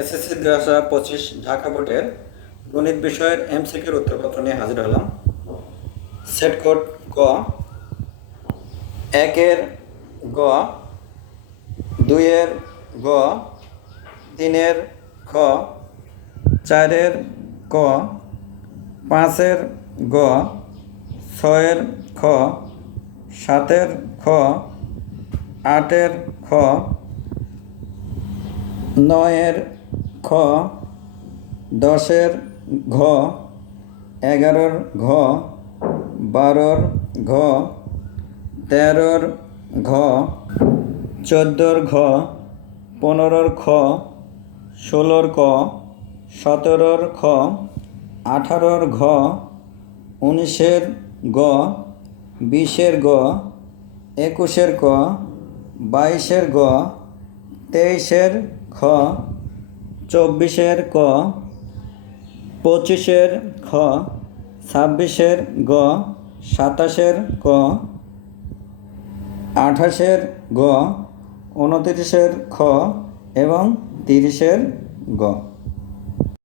SSC 2025 Dhaka বোর্ডের গণিত বিষয়ের এমসিকিউর উত্তরপত্র নিয়ে হাজির হলাম। সেট কোড ক, 1-এর গ, 2-এর গ, 3-এর খ, 4-এর ক, 5-এর গ, 6-এর খ, 7-এর খ, 8-এর খ, 9-এর খ, 10-এর ঘ, 11-র ঘ, 12-র ঘ, 13-র ঘ, 14-র ঘ, 15-র খ, 16-র ক, 17-র খ, 18-র ঘ, 19-এর গ, 20-এর গ, 21-এর ক, 22-এর গ, 23-এর খ, 24-এর ক, 25-এর খ, 26-এর গ, 27-এর ক, 28-এর গ, 29-এর খ এবং 30-এর গ।